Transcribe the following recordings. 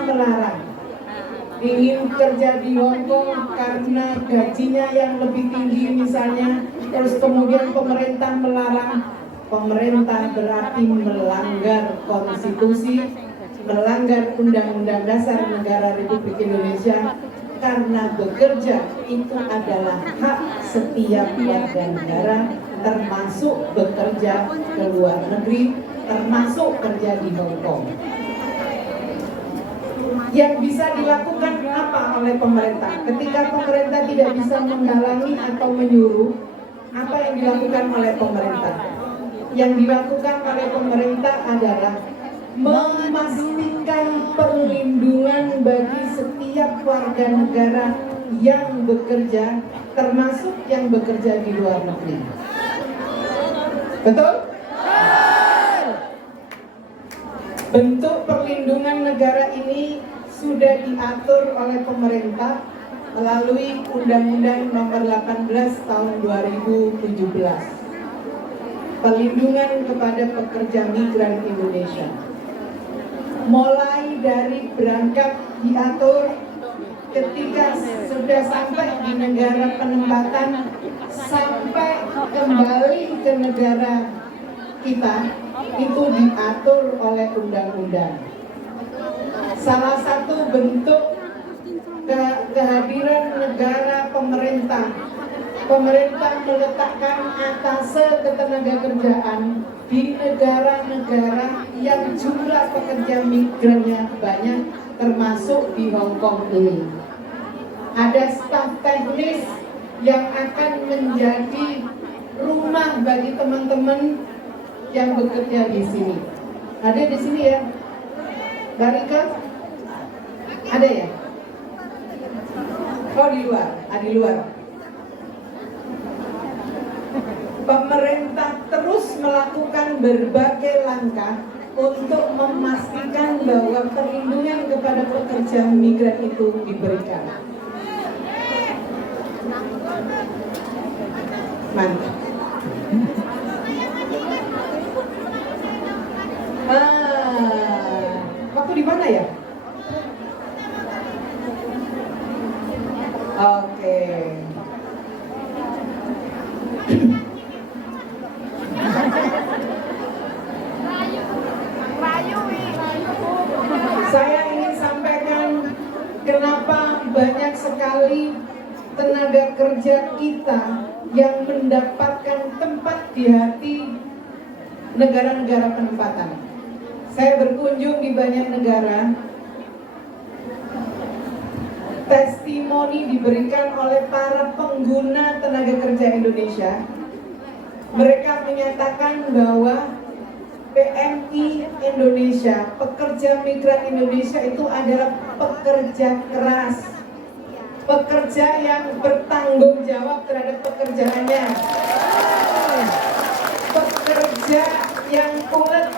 melarang. Ingin kerja di Hong Kong karena gajinya yang lebih tinggi misalnya, terus kemudian pemerintah melarang. Pemerintah berarti melanggar konstitusi, melanggar Undang-Undang Dasar Negara Republik Indonesia, karena bekerja itu adalah hak setiap warga negara, termasuk bekerja ke luar negeri, termasuk kerja di Hong Kong. Yang bisa dilakukan apa oleh pemerintah? Ketika pemerintah tidak bisa menghalangi atau menyuruh, apa yang dilakukan oleh pemerintah? Yang dilakukan oleh pemerintah adalah memastikan perlindungan bagi setiap warga negara yang bekerja, termasuk yang bekerja di luar negeri. Betul? Bentuk perlindungan negara ini sudah diatur oleh pemerintah melalui Undang-Undang Nomor 18 Tahun 2017. Perlindungan kepada pekerja migran Indonesia. Mulai dari berangkat diatur, ketika sudah sampai di negara penempatan, sampai kembali ke negara kita, itu diatur oleh undang-undang. Salah satu bentuk kehadiran negara pemerintah meletakkan atase ketenagakerjaan di negara-negara yang jumlah pekerja migrannya banyak, termasuk di Hong Kong ini. Ada staf teknis yang akan menjadi rumah bagi teman-teman yang bekerja di sini. Ada di sini ya? Barika? Ada ya? Oh di luar, di luar. Pemerintah terus melakukan berbagai langkah untuk memastikan bahwa perlindungan kepada pekerja migran itu diberikan. Mantap. Waktu di mana ya? Oke. Saya ingin sampaikan kenapa banyak sekali tenaga kerja kita yang mendapatkan tempat di hati negara-negara penempatan. Saya berkunjung di banyak negara. Testimoni diberikan oleh para pengguna tenaga kerja Indonesia. Mereka menyatakan bahwa PMI Indonesia, pekerja migran Indonesia itu adalah pekerja keras, pekerja yang bertanggung jawab terhadap pekerjaannya, pekerja yang ulet,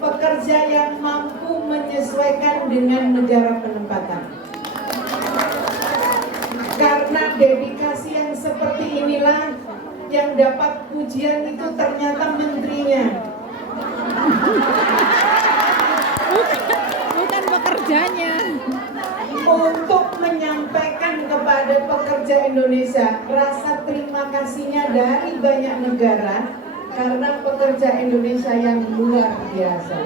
pekerja yang mampu menyesuaikan dengan negara penempatan. Karena dedikasi yang seperti inilah yang dapat pujian itu ternyata menterinya. Bukan pekerjanya. Untuk menyampaikan kepada pekerja Indonesia rasa terima kasihnya dari banyak negara karena pekerja Indonesia yang luar biasa.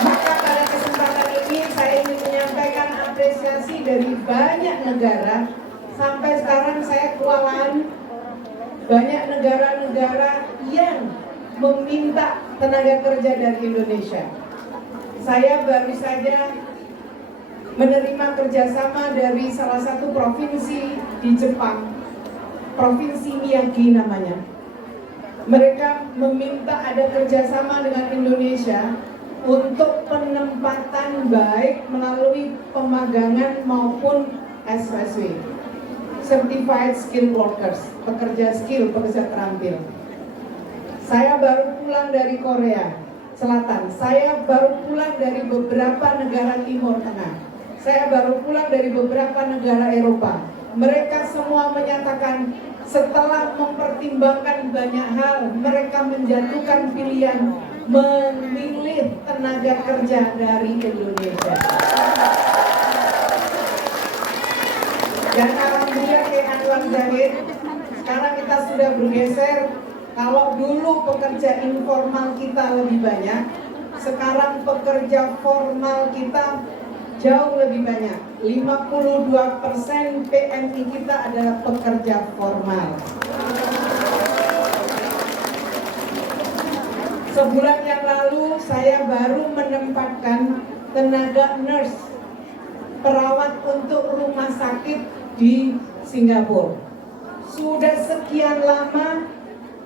Maka pada kesempatan ini saya ingin menyampaikan apresiasi dari banyak negara. Sampai sekarang saya kewalahan banyak negara-negara yang meminta tenaga kerja dari Indonesia. Saya baru saja menerima kerjasama dari salah satu provinsi di Jepang, Provinsi Miyagi namanya. Mereka meminta ada kerjasama dengan Indonesia untuk penempatan baik melalui pemagangan maupun SSW, Certified Skilled Workers, pekerja skill, pekerja terampil. Saya baru pulang dari Korea Selatan, saya baru pulang dari beberapa negara Timur Tengah, saya baru pulang dari beberapa negara Eropa. Mereka semua menyatakan setelah mempertimbangkan banyak hal, mereka menjatuhkan pilihan memilih tenaga kerja dari Indonesia. Dan alhamdulillah kayak Anwar Zahid, sekarang kita sudah bergeser. Kalau dulu pekerja informal kita lebih banyak, sekarang pekerja formal kita jauh lebih banyak. 52% PMI kita adalah pekerja formal. Sebulan yang lalu saya baru menempatkan tenaga nurse, perawat untuk rumah sakit di Singapura. Sudah sekian lama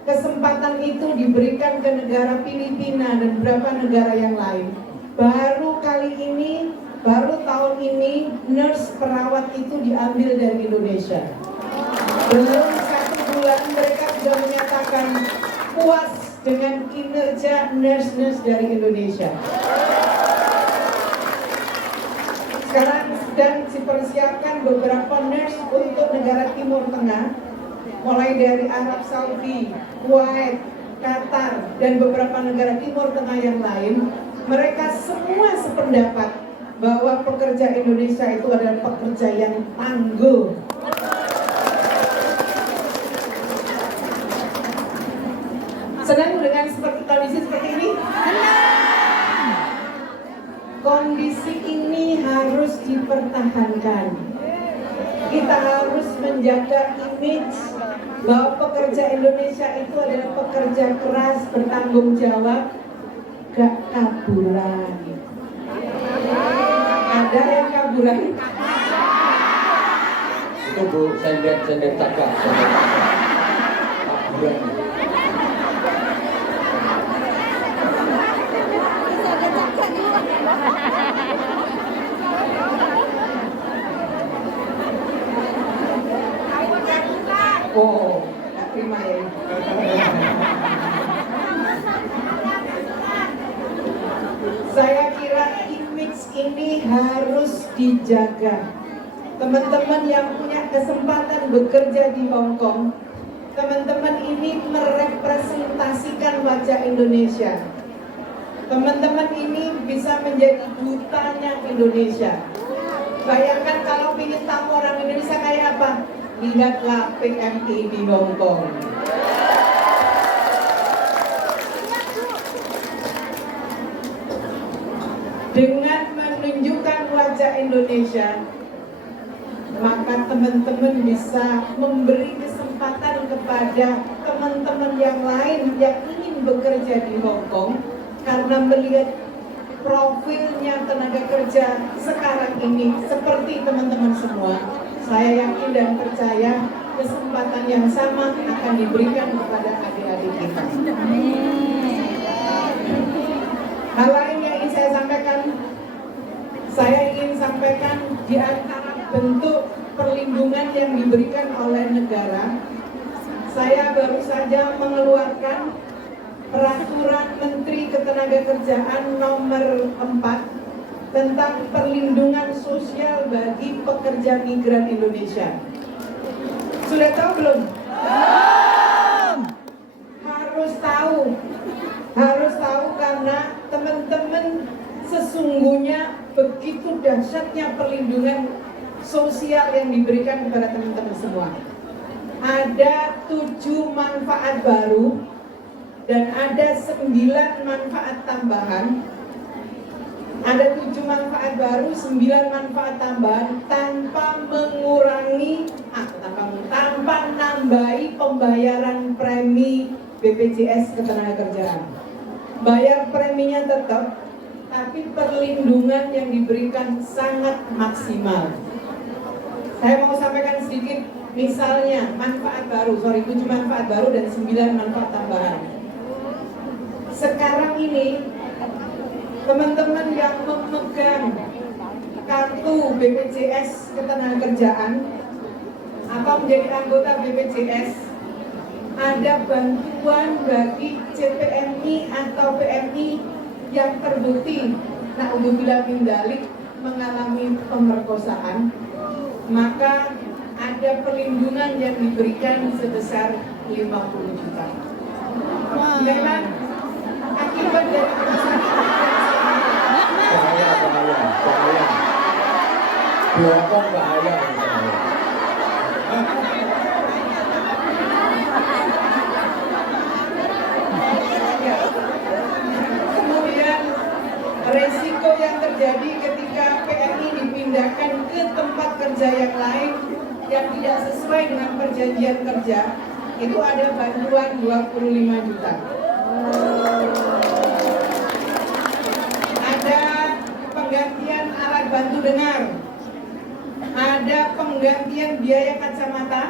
kesempatan itu diberikan ke negara Filipina dan beberapa negara yang lain. Baru kali ini, baru tahun ini nurse perawat itu diambil dari Indonesia. Belum 1 bulan mereka sudah menyatakan puas dengan kinerja nurse-nurse dari Indonesia. Sekarang sedang dipersiapkan beberapa nurse untuk negara Timur Tengah, mulai dari Arab Saudi, Kuwait, Qatar, dan beberapa negara Timur Tengah yang lain. Mereka semua sependapat bahwa pekerja Indonesia itu adalah pekerja yang tangguh. Senang dengan kondisi seperti ini? Kondisi ini harus dipertahankan. Kita harus menjaga image bahwa pekerja Indonesia itu adalah pekerja keras, bertanggung jawab, gak kaburan. Ada yang kaburan? Itu Bu, sendet cakap. Kaburan. Oh, tak terima ya. Saya kira image ini harus dijaga. Teman-teman yang punya kesempatan bekerja di Hong Kong, teman-teman ini merepresentasikan wajah Indonesia. Teman-teman ini bisa menjadi dutanya Indonesia. Bayangkan kalau ingin tahu orang Indonesia kayak apa? Lihatlah PMI di Hong Kong. Dengan menunjukkan wajah Indonesia, maka teman-teman bisa memberi kesempatan kepada teman-teman yang lain yang ingin bekerja di Hong Kong, karena melihat profilnya tenaga kerja sekarang ini seperti teman-teman semua. Saya yakin dan percaya kesempatan yang sama akan diberikan kepada adik-adik kita. Hal lain yang ingin saya ingin sampaikan di antara bentuk perlindungan yang diberikan oleh negara. Saya baru saja mengeluarkan Peraturan Menteri Ketenagakerjaan nomor 4 tentang perlindungan sosial bagi pekerja migran Indonesia. Sudah tahu belum? Belum. Harus tahu karena teman-teman sesungguhnya begitu dahsyatnya perlindungan sosial yang diberikan kepada teman-teman semua. Ada 7 manfaat baru dan ada 9 manfaat tambahan. Ada 7 manfaat baru, 9 manfaat tambahan tanpa mengurangi, tanpa nambahi pembayaran premi BPJS Ketenagakerjaan. Bayar preminya tetap, tapi perlindungan yang diberikan sangat maksimal. Saya mau sampaikan sedikit, misalnya manfaat baru, 7 manfaat baru dan 9 manfaat tambahan. Sekarang ini teman-teman yang memegang kartu BPJS Ketenagakerjaan atau menjadi anggota BPJS, ada bantuan bagi CPNI atau PMI yang terbukti naudzubillah min dzalik mengalami pemerkosaan, maka ada perlindungan yang diberikan sebesar 50 juta. Memang akibat dari perusahaan. Bahaya. Diomong bahaya. Ya. Kemudian resiko yang terjadi ketika PMI dipindahkan ke tempat kerja yang lain yang tidak sesuai dengan perjanjian kerja, itu ada bantuan 25 juta. Ada penggantian alat bantu dengar, ada penggantian biaya kacamata,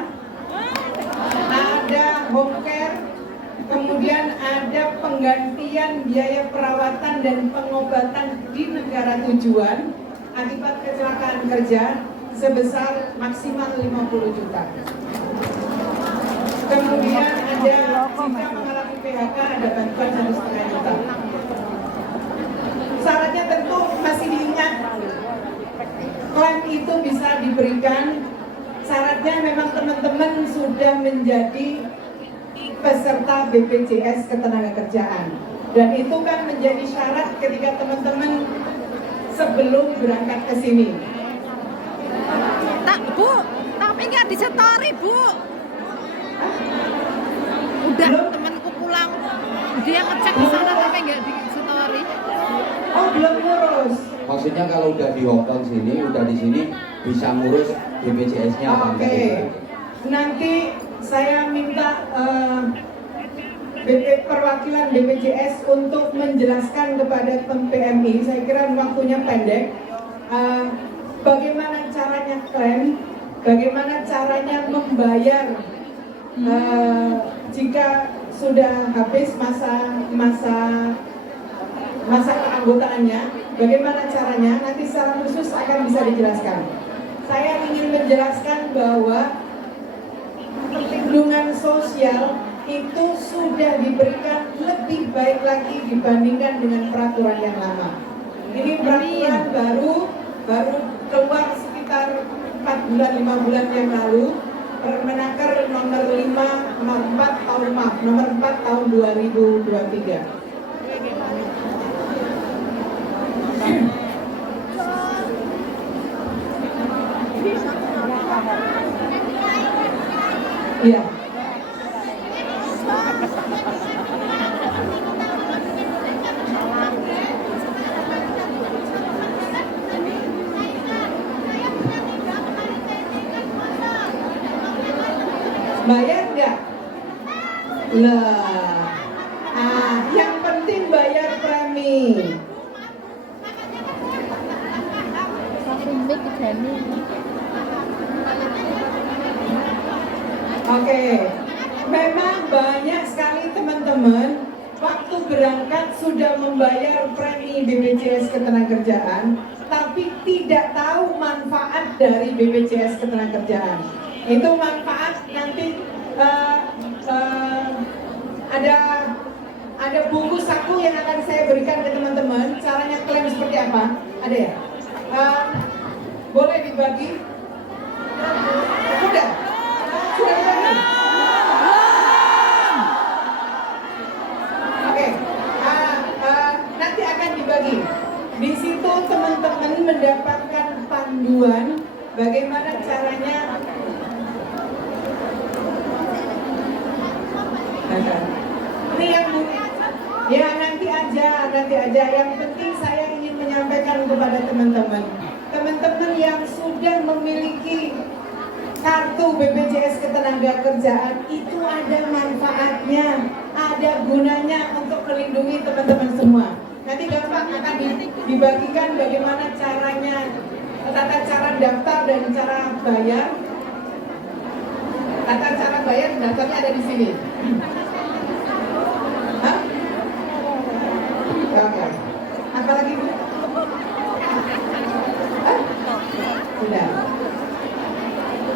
ada home care, kemudian ada penggantian biaya perawatan dan pengobatan di negara tujuan akibat kecelakaan kerja sebesar maksimal 50 juta. Kemudian ada jika mengalami PHK ada bantuan 1,5 juta. Syaratnya tentu masih diingat, klaim itu bisa diberikan. Syaratnya memang teman-teman sudah menjadi peserta BPJS Ketenagakerjaan, dan itu kan menjadi syarat ketika teman-teman sebelum berangkat ke sini. Bu, tapi nggak disetori, Bu. Udah Belum? temanku pulang, dia ngecek di sana tapi nggak disetori. Oh, belum ngurus. Maksudnya kalau udah di Hongkong sini, udah di sini bisa ngurus BPJS-nya apa Oke. enggak? Nanti saya minta perwakilan BPJS untuk menjelaskan kepada PMI. Saya kira waktunya pendek. Bagaimana caranya klaim, bagaimana caranya membayar jika sudah habis masa keanggotaannya, bagaimana caranya, nanti secara khusus akan bisa dijelaskan. Saya ingin menjelaskan bahwa perlindungan sosial itu sudah diberikan lebih baik lagi dibandingkan dengan peraturan yang lama. Ini peraturan baru keluar sekitar 4 bulan 5 bulan yang lalu, Permenaker nomor 4 tahun 2023. Iya. Bayar nggak? Lah, yang penting bayar premi. Oke, memang banyak sekali teman-teman waktu berangkat sudah membayar premi BPJS Ketenagakerjaan, tapi tidak tahu manfaat dari BPJS Ketenagakerjaan. Itu manfaat nanti ada buku saku yang akan saya berikan ke teman-teman. Caranya klaim seperti apa? Ada ya? Boleh dibagi? Sudah? Sudah dibagi? Oke. Nanti akan dibagi. Di situ teman-teman mendapatkan panduan bagaimana caranya. Ini yang ya nanti aja. Yang penting saya ingin menyampaikan kepada teman-teman yang sudah memiliki kartu BPJS Ketenagakerjaan itu ada manfaatnya, ada gunanya untuk melindungi teman-teman semua. Nanti gampang akan dibagikan bagaimana caranya, tata cara daftar dan cara bayar. Tata cara bayar daftarnya ada di sini. Hah? Oke. Apa lagi, Bu? Hah? Sudah.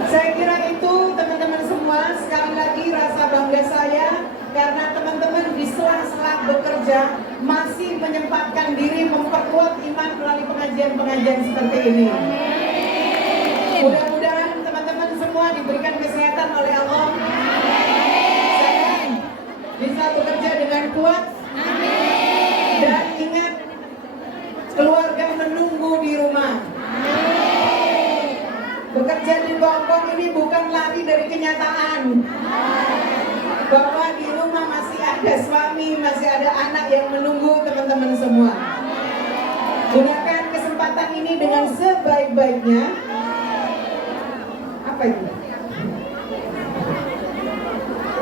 Saya kira itu teman-teman semua. Sekali lagi rasa bangga saya karena teman-teman di sela-sela bekerja masih menyempatkan diri memperkuat iman melalui pengajian-pengajian seperti ini. Mudah-mudahan teman-teman semua diberikan kesehatan oleh Allah. Sehat, bisa bekerja dengan kuat ke Hong Kong ini bukan lari dari kenyataan bahwa di rumah masih ada suami, masih ada anak yang menunggu teman-teman semua. Gunakan kesempatan ini dengan sebaik-baiknya. Apa itu?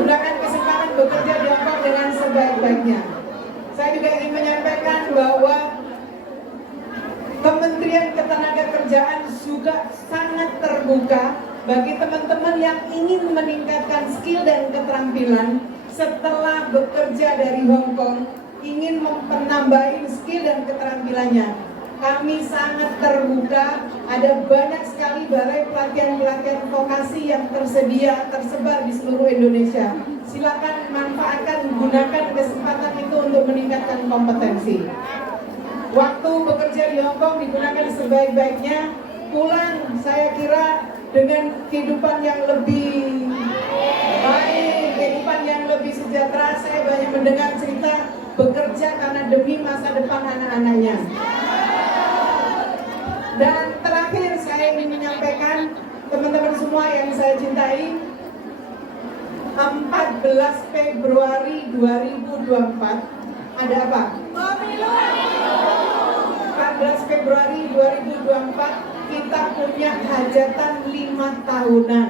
Gunakan kesempatan bekerja di Hong Kong dengan sebaik-baiknya. Saya juga ingin menyampaikan bahwa Kementerian Ketenagakerjaan juga sangat terbuka bagi teman-teman yang ingin meningkatkan skill dan keterampilan setelah bekerja dari Hong Kong, ingin menambahkan skill dan keterampilannya. Kami sangat terbuka, ada banyak sekali balai pelatihan-pelatihan vokasi yang tersebar di seluruh Indonesia. Silakan manfaatkan, gunakan kesempatan itu untuk meningkatkan kompetensi. Waktu bekerja di Hong Kong digunakan sebaik-baiknya, pulang saya kira dengan kehidupan yang lebih baik, kehidupan yang lebih sejahtera. Saya banyak mendengar cerita bekerja karena demi masa depan anak-anaknya. Dan terakhir saya ingin menyampaikan teman-teman semua yang saya cintai, 14 Februari 2024 ada apa? 14 Februari 2024 kita punya hajatan 5 tahunan.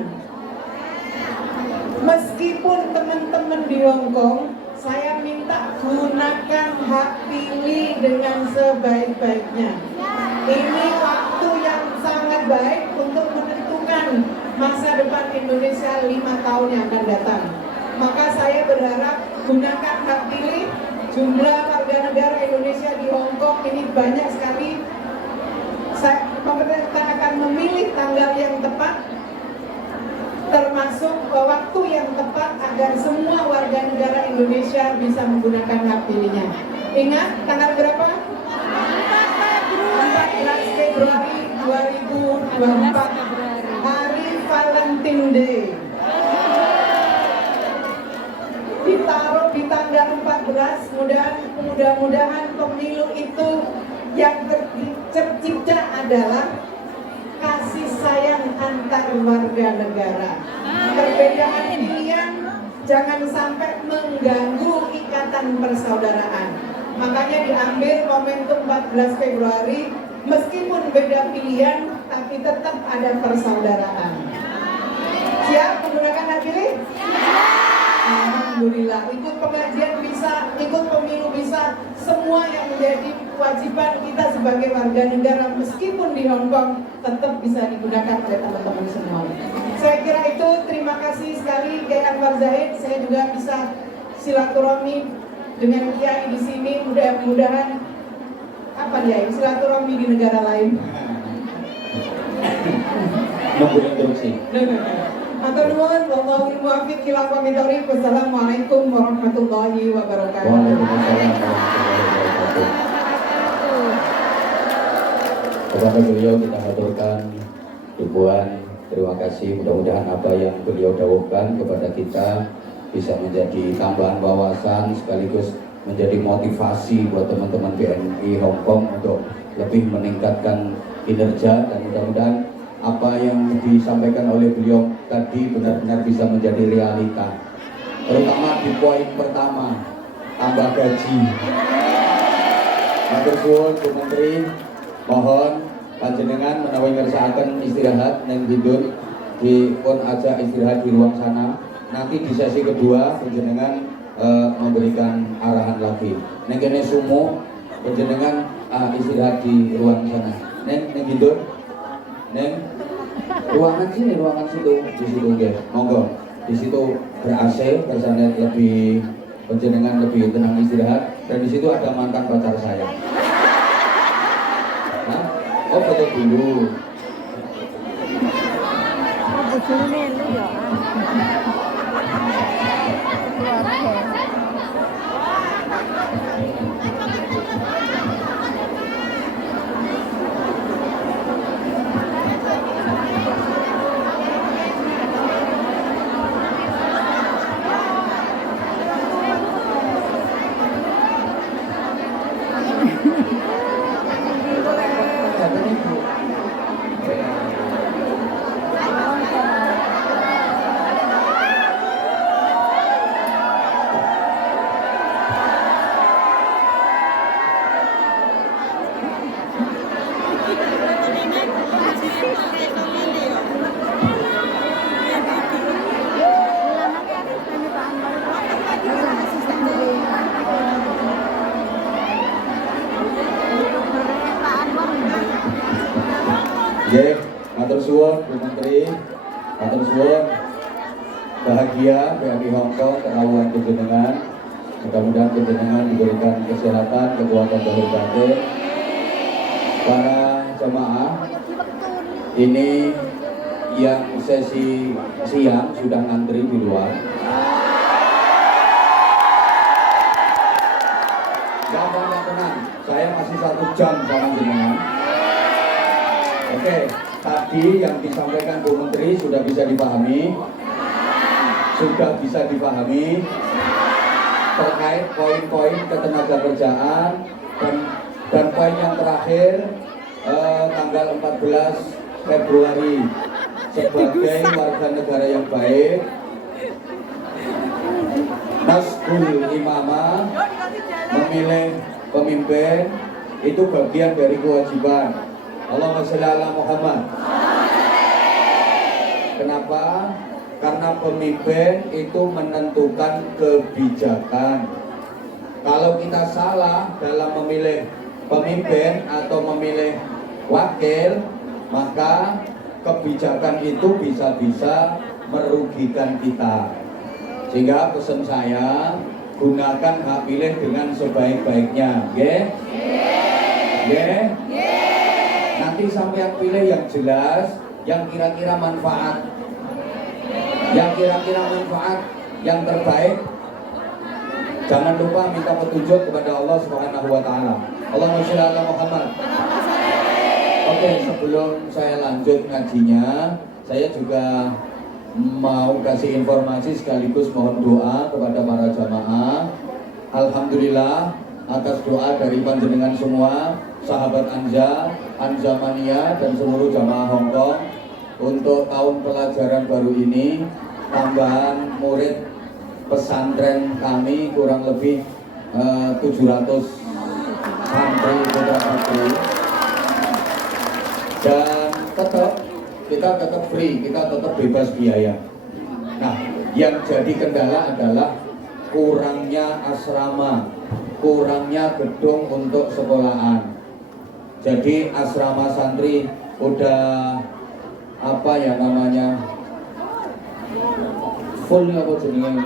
Meskipun teman-teman di Hong Kong, saya minta gunakan hak pilih dengan sebaik-baiknya. Ini waktu yang sangat baik untuk menentukan masa depan Indonesia 5 tahun yang akan datang. Maka saya berharap gunakan hak pilih. Jumlah warga negara Indonesia di Hong Kong ini banyak sekali. Pemerintah akan memilih tanggal yang tepat, termasuk waktu yang tepat agar semua warga negara Indonesia bisa menggunakan hak pilihnya. Ingat tanggal berapa? 14 Februari 2024, Hari Valentine Day. Ditaruh di tanggal 14, mudah-mudahan pemilu itu yang tercipta adalah kasih sayang antar warga negara. Perbedaan pilihan jangan sampai mengganggu ikatan persaudaraan. Makanya diambil momentum 14 Februari, meskipun beda pilihan, tapi tetap ada persaudaraan. Siap menggunakan hak pilih? Alhamdulillah, ikut pengajian bisa, ikut pemilu bisa, semua yang menjadi kewajiban kita sebagai warga negara meskipun di Hong Kong tetap bisa digunakan oleh teman-teman semua. Saya kira itu, terima kasih sekali Kiai Anwar Zahid. Saya juga bisa silaturahmi dengan Kiai di sini, mudah-mudahan apa dia silaturahmi di negara lain. Nunggu instruksi. Matur nuwun, wallahul muwaffiq ila aqwamit thoriq. Wassalamualaikum warahmatullahi wabarakatuh. Waalaikumsalam warahmatullahi wabarakatuh. Kepada beliau kita haturkan dukungan, terima kasih. Mudah-mudahan apa yang beliau dawuhkan kepada kita bisa menjadi tambahan wawasan sekaligus menjadi motivasi buat teman-teman BNI Hong Kong untuk lebih meningkatkan kinerja, dan mudah-mudahan apa yang disampaikan oleh beliau tadi benar-benar bisa menjadi realita, terutama di poin pertama, tambah gaji. Matur suwun Bu Menteri, mohon panjenengan menawi ngersakaken istirahat neng bidun dipun aja istirahat di ruang sana. Nanti di sesi kedua panjenengan memberikan arahan lagi. Neng kene sumo panjenengan istirahat di ruang sana. Neng bidun, neng ruangan sini, ruangan situ, di situ ya, monggo. Di situ ber-AC, bersama lebih panjenengan lebih tenang istirahat, dan di situ ada mantan pacar saya. Nah, oh foto dulu. suwun Bu Menteri, matur suwun. Bahagia PMI Hongkong kerawuhan panjenengan. Mudah-mudahan panjenengan diberikan kesehatan, kekuatan lahir batin. Para jemaah, ini yang sesi siang sudah ngantri di luar. Jangan tenang, saya masih 1 jam sama jenengan. Oke, tadi yang disampaikan Bu Menteri sudah bisa dipahami. Sudah bisa dipahami terkait poin-poin ketenagakerjaan dan poin yang terakhir tanggal 14 Februari sebagai warga negara yang baik, Nasbul Imamah memilih pemimpin itu bagian dari kewajiban. Allahumma sholli ala Muhammad. Kenapa? Karena pemimpin itu menentukan kebijakan. Kalau kita salah dalam memilih pemimpin atau memilih wakil, maka kebijakan itu bisa-bisa merugikan kita. Sehingga pesan saya, gunakan hak pilih dengan sebaik-baiknya, ya? Nanti sampai pilih yang jelas, yang kira-kira manfaat. Yang kira-kira manfaat, yang terbaik. Jangan lupa minta petunjuk kepada Allah Subhanahu wa Ta'ala. Allahumma sholli ala Muhammad. Oke, sebelum saya lanjut ngajinya, saya juga mau kasih informasi sekaligus mohon doa kepada para jamaah. Alhamdulillah atas doa dari panjenengan semua, sahabat Anja, Anjamania dan seluruh jamaah Hongkong, untuk tahun pelajaran baru ini tambahan murid pesantren kami kurang lebih 700 santri putra putri, dan kita tetap free, kita tetap bebas biaya. Nah, yang jadi kendala adalah kurangnya asrama, kurangnya gedung untuk sekolahan. Jadi asrama santri udah apa ya namanya, full apa jenenge,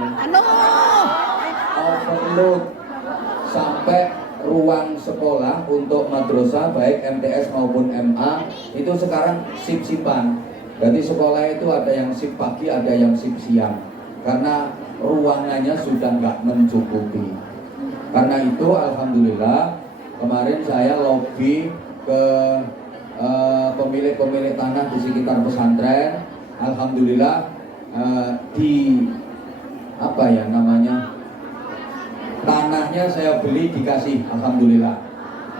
overload, sampai ruang sekolah untuk madrasah baik MTS maupun MA itu sekarang sip-sipan. Berarti sekolah itu ada yang sip pagi, ada yang sip siang, karena ruangannya sudah nggak mencukupi. Karena itu alhamdulillah kemarin saya lobby ke pemilik-pemilik tanah di sekitar pesantren. Alhamdulillah di apa ya namanya, tanahnya saya beli dikasih, alhamdulillah.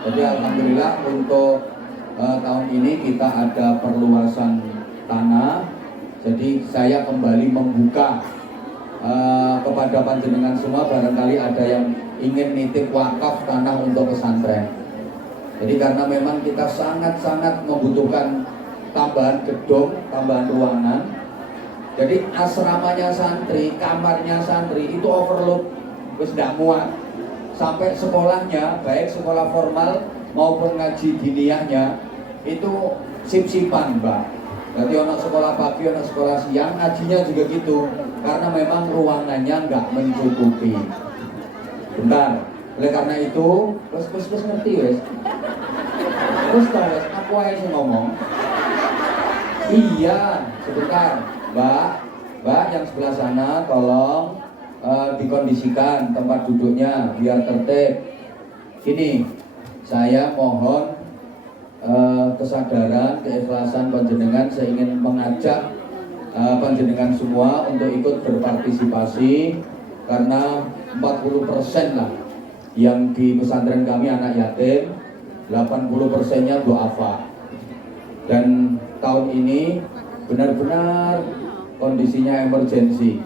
Jadi alhamdulillah untuk tahun ini kita ada perluasan tanah. Jadi saya kembali membuka kepada panjenengan semua, barangkali ada yang ingin nitip wakaf tanah untuk pesantren. Jadi karena memang kita sangat-sangat membutuhkan tambahan gedung, tambahan ruangan. Jadi asramanya santri, kamarnya santri itu overload, terus tidak muat. Sampai sekolahnya, baik sekolah formal maupun ngaji diniyahnya itu sip-sipan, Mbak. Jadi anak sekolah pagi, anak sekolah siang, ngajinya juga gitu. Karena memang ruangannya nggak mencukupi. Bentar. Oleh karena itu, wes ngerti wes. Terus aku aja ngomong. Iya, sebentar, Mbak yang sebelah sana tolong dikondisikan tempat duduknya biar tertib. Gini, saya mohon kesadaran, keikhlasan panjenengan. Saya ingin mengajak panjenengan semua untuk ikut berpartisipasi, karena 40% lah yang di pesantren kami anak yatim, 80%-nya duafa. Dan tahun ini benar-benar kondisinya emergensi.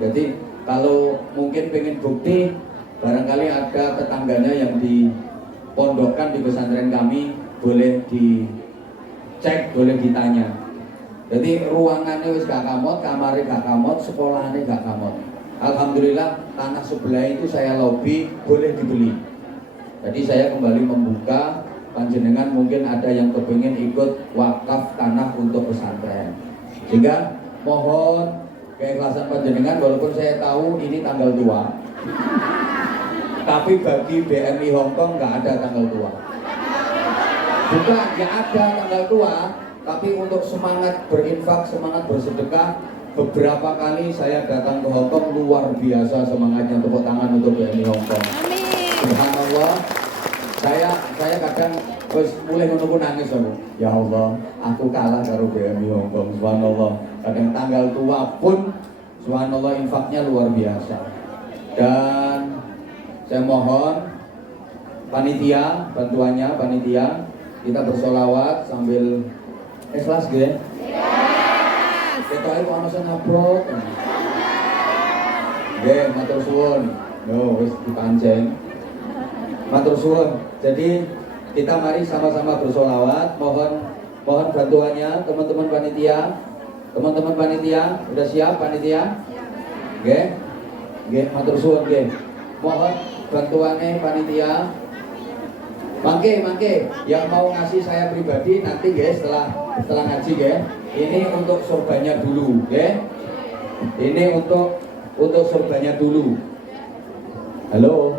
Jadi kalau mungkin pengen bukti, barangkali ada tetangganya yang dipondokkan di pesantren kami, boleh dicek, boleh ditanya. Jadi ruangannya wis gak kamot, kamarnya gak kamot, sekolahnya gak kamot. Alhamdulillah tanah sebelah itu saya lobby boleh dibeli. Jadi saya kembali membuka panjenengan mungkin ada yang kepingin ikut wakaf tanah untuk pesantren. Sehingga mohon keikhlasan panjenengan, walaupun saya tahu ini tanggal tua, tapi bagi BMI Hongkong nggak ada tanggal tua. Bukan nggak ada tanggal tua, tapi untuk semangat berinfak, semangat bersedekah, beberapa kali saya datang ke Hongkong, luar biasa semangatnya. Tepuk tangan untuk BMI Hongkong. Subhanallah. Saya kadang mulai menunggu nangis aku. Ya Allah, aku kalah karo BMI Hongkong. Subhanallah. Kadang tanggal tua pun, subhanallah, infaknya luar biasa. Dan saya mohon panitia, bantuannya panitia, kita bersolawat sambil ikhlas ge. Kita itu ana sing ngabrok. Nggih, matur suwun. No, wis dipancing. Matur suwun. Jadi kita mari sama-sama bersolawat. Mohon bantuannya teman-teman panitia. Teman-teman panitia, udah siap panitia? Nggih. Nggih, matur suwun nggih. Mohon bantuannya panitia. Mangke yang mau ngasih saya pribadi nanti guys setelah ngaji guys. Ini untuk sorbannya dulu, guys. Ini untuk sorbannya dulu. Halo.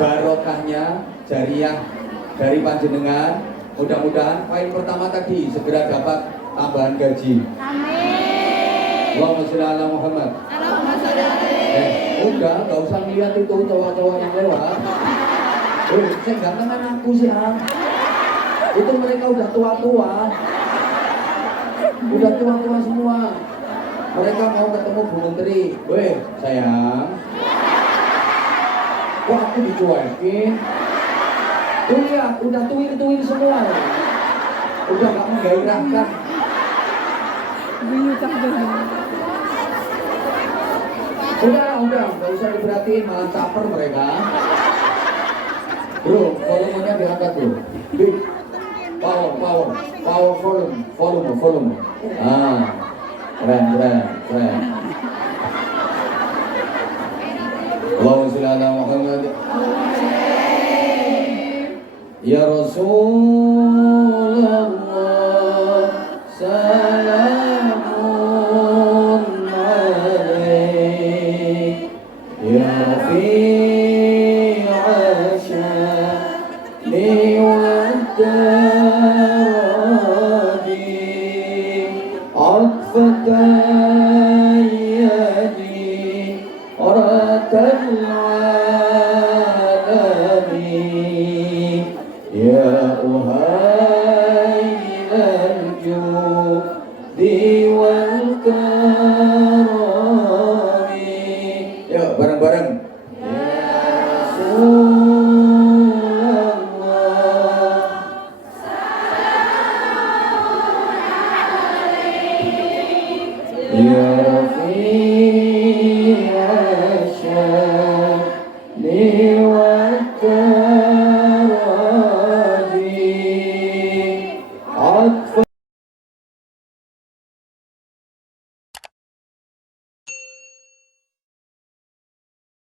Barokahnya jariah dari panjenengan. Mudah-mudahan poin pertama tadi segera dapat tambahan gaji. Amin. Allahumma sholli ala Muhammad. Allahumma sholli alaihi. Udah, gak usah lihat itu cowok-cowok yang lewat. Saya gantengan aku sih, itu mereka udah tua-tua semua. Mereka mau ketemu Bu Menteri. Weh, sayang, kok aku dicuekin? Tuh lihat, udah tuin semua. Udah gak menggairahkan. Udah, gak usah diperhatiin, malah caper mereka. Bro, volumenya diangkat bro. Big, power, volume. Keren. Allahumma sholli ala Muhammad. Ya Rasulullah, salamun alaik. Ya Rafiq Ya Rafiq Asyad